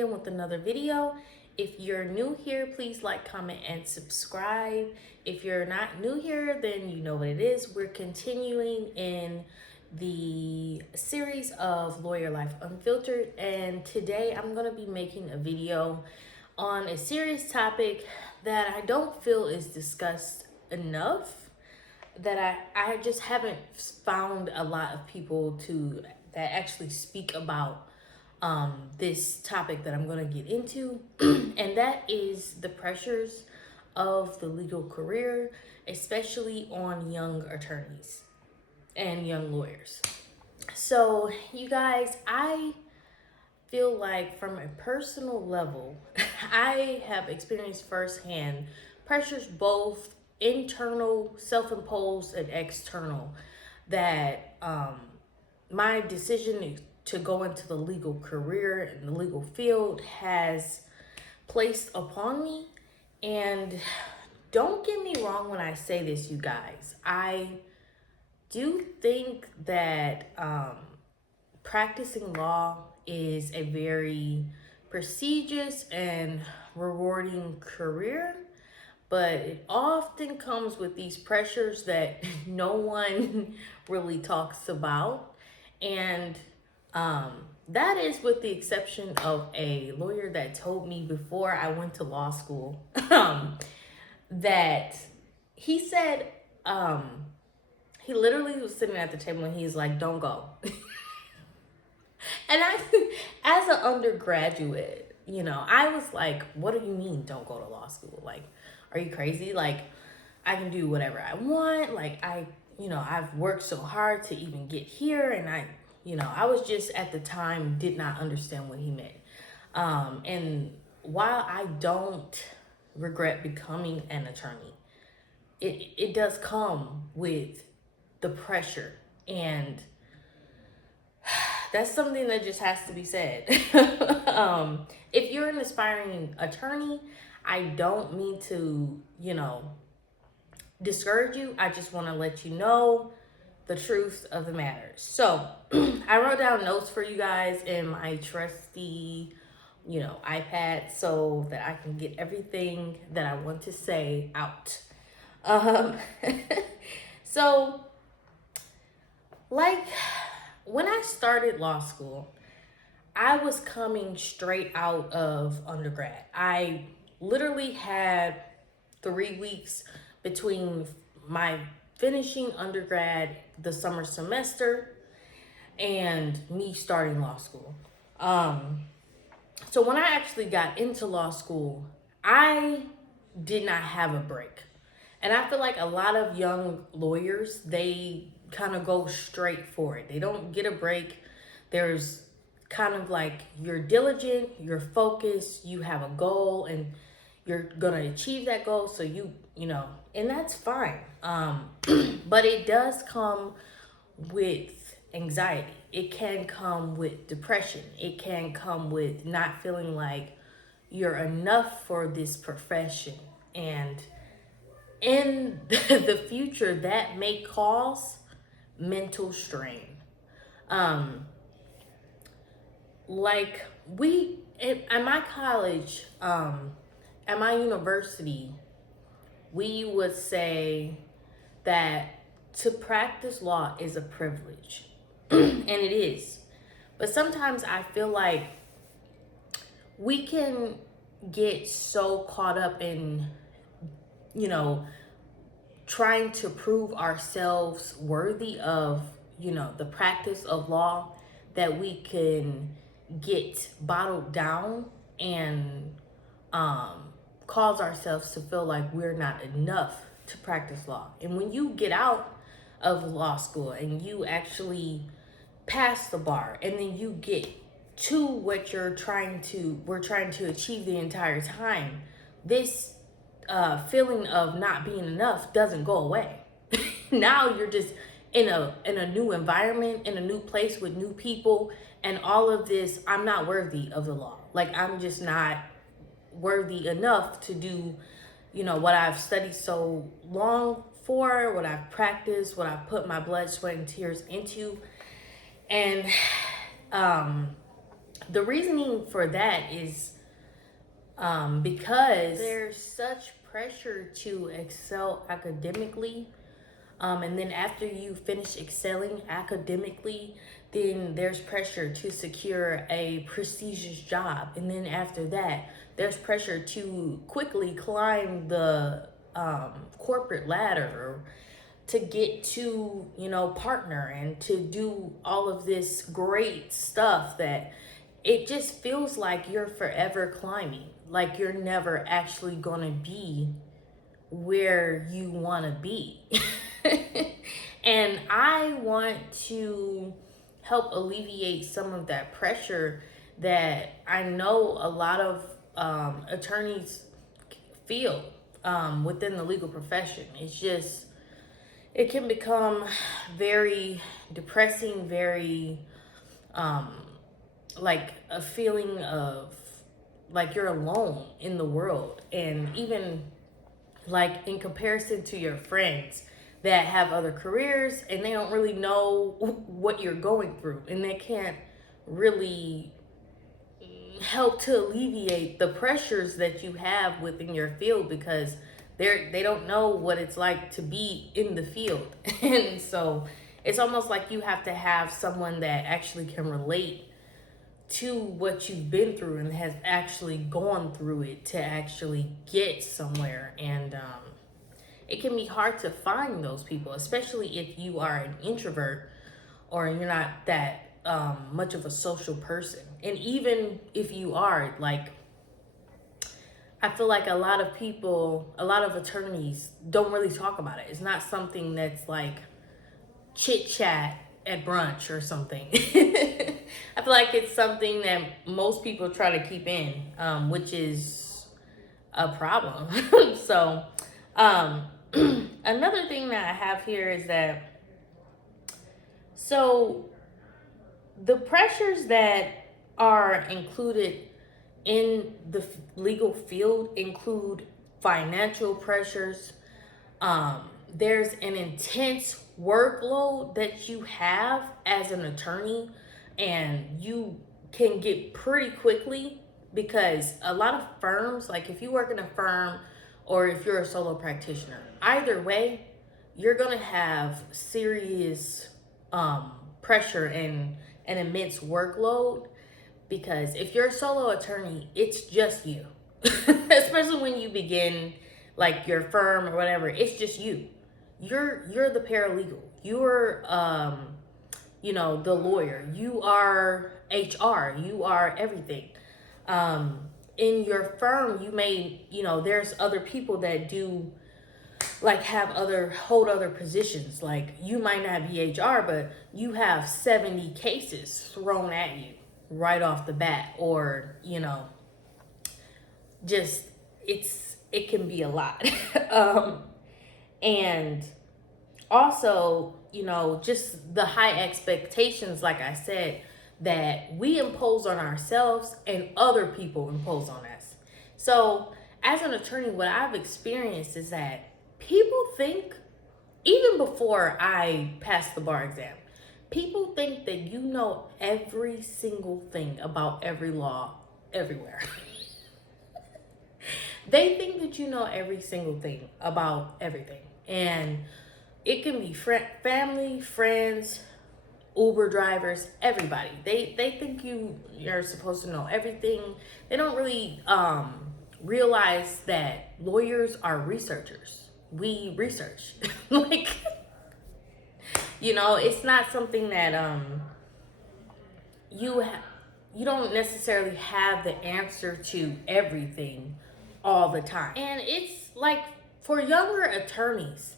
again with another video. If you're new here, please like, comment, and subscribe. If you're not new here, then you know what it is. We're continuing in the series of Lawyer Life Unfiltered, and today I'm going to be making a video on a serious topic that I don't feel is discussed enough, that I just haven't found a lot of people that actually speak about this topic that I'm going to get into, and that is the pressures of the legal career, especially on young attorneys and young lawyers. So, you guys, I feel like from a personal level, I have experienced firsthand pressures, both internal, self-imposed, and external, that my decision to go into the legal career and the legal field has placed upon me. And don't get me wrong when I say this, you guys. I do think that practicing law is a very prestigious and rewarding career, but it often comes with these pressures that no one really talks about. And that is with the exception of a lawyer that told me before I went to law school that he said, he literally was sitting at the table and he's like, don't go. And as an undergraduate, I was like, what do you mean don't go to law school? Like, are you crazy? Like, I can do whatever I want. Like, I've worked so hard to even get here. And I was just at the time did not understand what he meant. And while I don't regret becoming an attorney, it does come with the pressure, and that's something that just has to be said. If you're an aspiring attorney, I don't mean to, discourage you. I just want to let you know the truth of the matter. So I wrote down notes for you guys in my trusty, iPad, so that I can get everything that I want to say out. So, like, when I started law school, I was coming straight out of undergrad. I literally had 3 weeks between my finishing undergrad, the summer semester, and me starting law school. So when I actually got into law school, I did not have a break. And I feel like a lot of young lawyers, they kind of go straight for it. They don't get a break. There's kind of like, you're diligent, you're focused, you have a goal, and you're gonna achieve that goal. So and that's fine. But it does come with anxiety. It can come with depression. It can come with not feeling like you're enough for this profession. And in the future, that may cause mental strain. Like, at my college, at my university, we would say that to practice law is a privilege. And it is. But sometimes I feel like we can get so caught up in, trying to prove ourselves worthy of, the practice of law, that we can get bottled down and cause ourselves to feel like we're not enough to practice law. And when you get out of law school and you actually pass the bar, and then you get to what we're trying to achieve the entire time, this feeling of not being enough doesn't go away. Now you're just in a new environment, in a new place with new people, and all of this, I'm not worthy of the law. Like, I'm just not worthy enough to do, what I've studied so long for, what I've practiced, what I've put my blood, sweat, and tears into. And The reasoning for that is because there's such pressure to excel academically. And then after you finish excelling academically, then there's pressure to secure a prestigious job. And then after that, there's pressure to quickly climb the corporate ladder, or to get to, partner, and to do all of this great stuff that it just feels like you're forever climbing. Like you're never actually going to be where you want to be. And I want to help alleviate some of that pressure that I know a lot of attorneys feel within the legal profession. It can become very depressing, very like a feeling of like you're alone in the world. And even like in comparison to your friends that have other careers, and they don't really know what you're going through, and they can't really help to alleviate the pressures that you have within your field, because they don't know what it's like to be in the field. And so it's almost like you have to have someone that actually can relate to what you've been through and has actually gone through it to actually get somewhere. And it can be hard to find those people, especially if you are an introvert or you're not that much of a social person. And even if you are, like, I feel like a lot of attorneys don't really talk about it. It's not something that's like chit chat at brunch or something. I feel like it's something that most people try to keep in, which is a problem. So, another thing that I have here is that, so the pressures that are included in the legal field include financial pressures. There's an intense workload that you have as an attorney, and you can get pretty quickly, because a lot of firms, like if you work in a firm or if you're a solo practitioner, either way, you're gonna have serious pressure and an immense workload. Because if you're a solo attorney, it's just you. Especially when you begin like your firm or whatever, it's just you. You're the paralegal. You're the lawyer. You are HR. You are everything. In your firm, you may, there's other people that do like hold other positions. Like you might not be HR, but you have 70 cases thrown at you right off the bat, or just it can be a lot. And also, just the high expectations, like I said, that we impose on ourselves and other people impose on us. So as an attorney, what I've experienced is that people think, even before I passed the bar exam, people think that you know every single thing about every law everywhere. They think that you know every single thing about everything. And it can be family, friends, Uber drivers, everybody. They think you're supposed to know everything. They don't really realize that lawyers are researchers. We research. Like, it's not something that you don't necessarily have the answer to everything all the time. And it's like, for younger attorneys,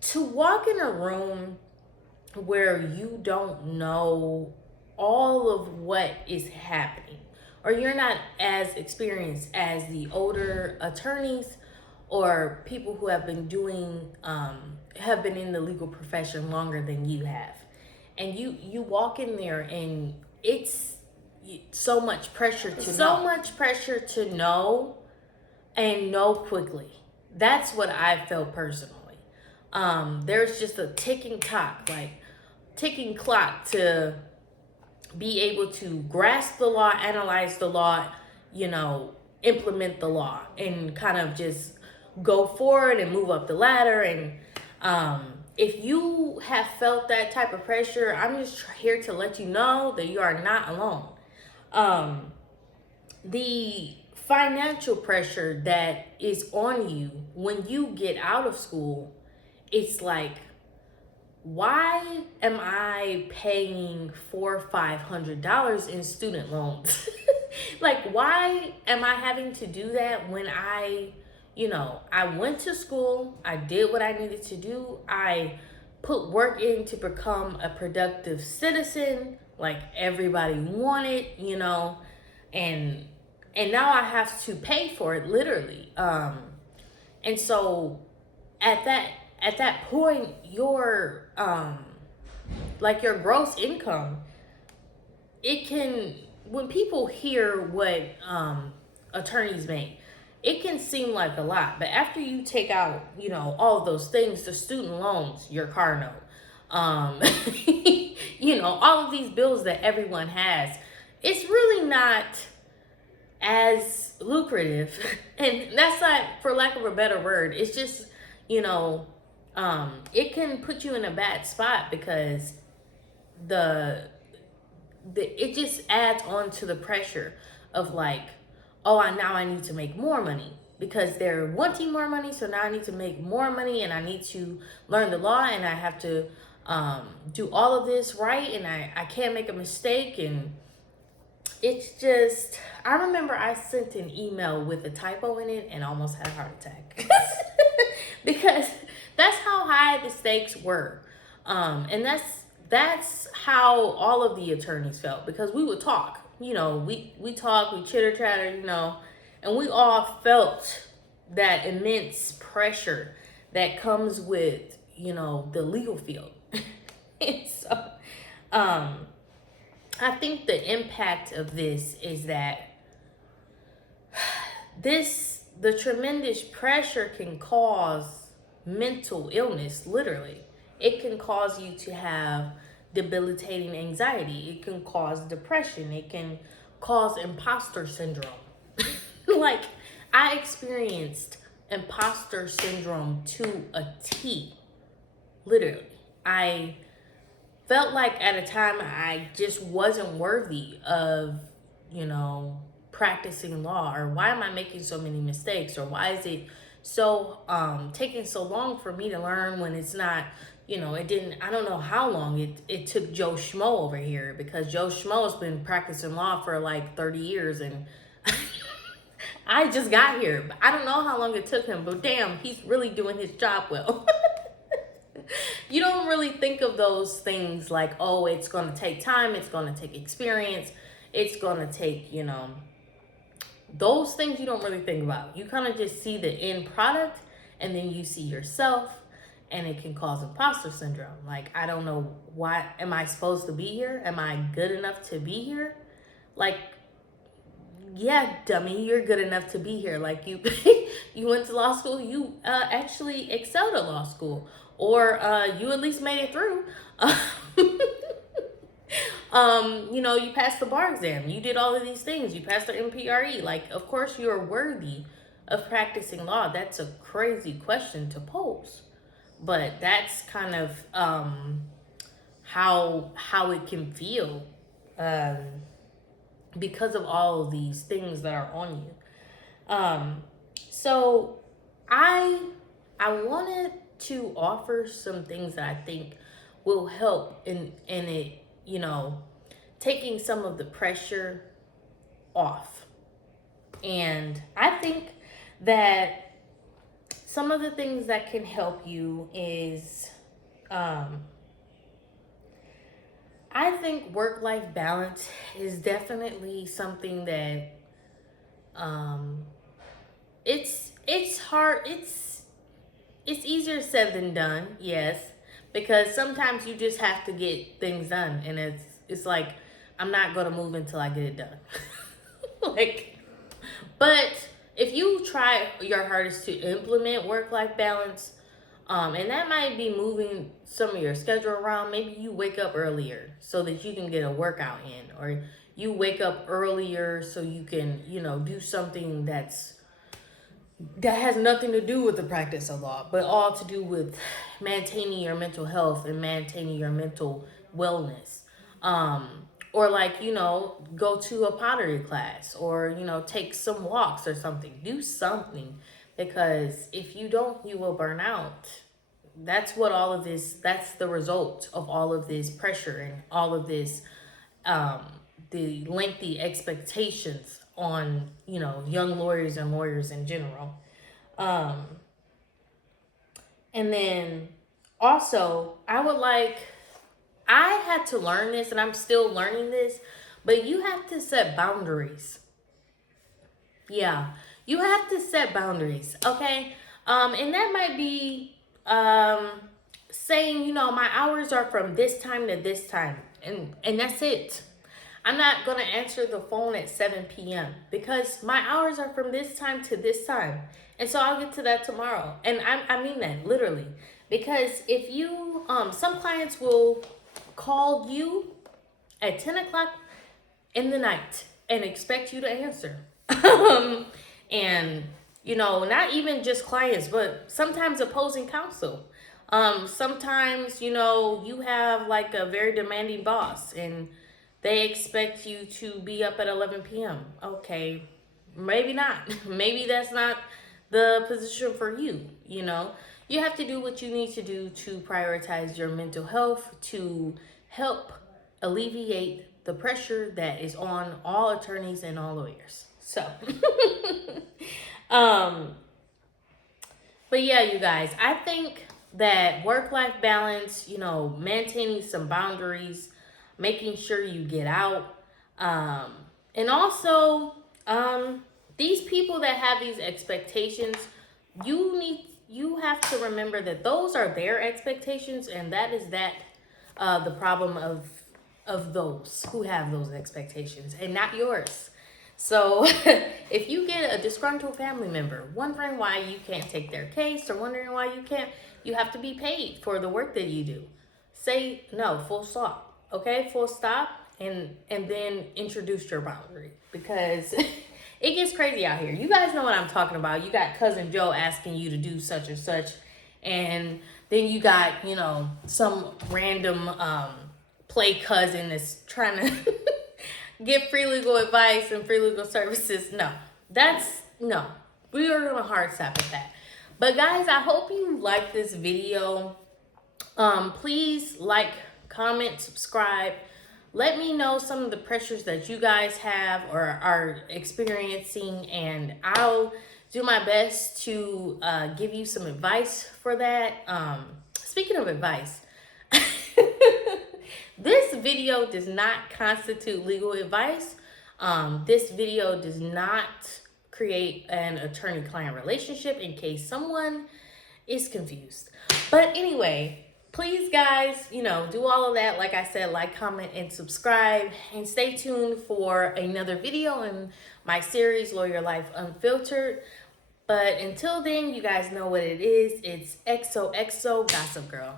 to walk in a room where you don't know all of what is happening, or you're not as experienced as the older attorneys or people who have been have been in the legal profession longer than you have, and you walk in there and it's so much pressure to know and know quickly. That's what I felt personally. There's just a ticking clock to be able to grasp the law, analyze the law, you know, implement the law, and kind of just go forward and move up the ladder. And if you have felt that type of pressure, I'm just here to let you know that you are not alone. The financial pressure that is on you when you get out of school, it's like, why am I paying $400-500 in student loans? Like, why am I having to do that when I went to school, I did what I needed to do, I put work in to become a productive citizen, like everybody wanted, and now I have to pay for it, literally. And so at that point, your your gross income, it can, when people hear what attorneys make, it can seem like a lot. But after you take out, all of those things, the student loans, your car note, all of these bills that everyone has, it's really not as lucrative. And that's not, for lack of a better word, it's just, it can put you in a bad spot, because it just adds on to the pressure of like, oh, now I need to make more money, because they're wanting more money. So now I need to make more money, and I need to learn the law, and I have to do all of this right, and I can't make a mistake. And it's just, I remember I sent an email with a typo in it and almost had a heart attack. Because that's how high the stakes were. And that's how all of the attorneys felt, because we would talk, we talk, we chitter chatter, and we all felt that immense pressure that comes with, the legal field. And so, I think the impact of this is that the tremendous pressure can cause mental illness, literally. It can cause you to have debilitating anxiety. It can cause depression. It can cause imposter syndrome. Like, I experienced imposter syndrome to a T, literally. I felt like at a time I just wasn't worthy of, practicing law, or why am I making so many mistakes, or why is it so taking so long for me to learn, when it's not, it didn't, I don't know how long it took Joe Schmo over here, because Joe Schmo has been practicing law for like 30 years, and I just got here. I don't know how long it took him, but damn, he's really doing his job well. You don't really think of those things like, oh, it's going to take time, it's going to take experience, it's going to take, those things you don't really think about. You kind of just see the end product, and then you see yourself, and it can cause imposter syndrome. Like, I don't know, why am I supposed to be here? Am I good enough to be here? Like, yeah, dummy, you're good enough to be here. Like, you you went to law school, you actually excelled at law school, or you at least made it through. You passed the bar exam, you did all of these things, you passed the MPRE. Like, of course you're worthy of practicing law. That's a crazy question to pose, but that's kind of how it can feel, because of all of these things that are on you. So I wanted to offer some things that I think will help in it, taking some of the pressure off. And I think that some of the things that can help you is, I think work-life balance is definitely something that, it's hard. It's easier said than done, yes, because sometimes you just have to get things done, and it's like, I'm not gonna move until I get it done. But if you try your hardest to implement work-life balance, and that might be moving some of your schedule around. Maybe you wake up earlier so that you can get a workout in, or you wake up earlier so you can, do something that has nothing to do with the practice of law, but all to do with maintaining your mental health and maintaining your mental wellness. Or like, go to a pottery class, or, take some walks or something. Do something, because if you don't, you will burn out. That's what all of this, that's the result of all of this pressure and all of this, the lengthy expectations on, young lawyers and lawyers in general. Um, and then also, I had to learn this, and I'm still learning this, but you have to set boundaries. Yeah, you have to set boundaries, okay? And that might be saying, my hours are from this time to this time, and that's it. I'm not going to answer the phone at 7 p.m. because my hours are from this time to this time. And so I'll get to that tomorrow. And I mean that literally. Because if you, some clients will call you at 10 o'clock in the night and expect you to answer. And, not even just clients, but sometimes opposing counsel. Sometimes, you have like a very demanding boss, and they expect you to be up at 11 p.m. Okay, maybe not. Maybe that's not the position for you, You have to do what you need to do to prioritize your mental health, to help alleviate the pressure that is on all attorneys and all lawyers. So, but yeah, you guys, I think that work-life balance, maintaining some boundaries, making sure you get out, and also, these people that have these expectations, you have to remember that those are their expectations, and that is the problem of those who have those expectations and not yours. So if you get a disgruntled family member wondering why you can't take their case, or wondering why you have to be paid for the work that you do, say no, full stop. Okay, full stop, and then introduce your boundary, because it gets crazy out here. You guys know what I'm talking about. You got cousin Joe asking you to do such and such, and then you got, some random play cousin that's trying to get free legal advice and free legal services. No. We are gonna hard stop at that. But guys, I hope you like this video. Please like, comment, subscribe. Let me know some of the pressures that you guys have or are experiencing, and I'll do my best to give you some advice for that. Speaking of advice, this video does not constitute legal advice. This video does not create an attorney-client relationship, in case someone is confused. But anyway, please guys, do all of that. Like I said, like, comment, and subscribe, and stay tuned for another video in my series, Lawyer Life Unfiltered. But until then, you guys know what it is. It's XOXO Gossip Girl.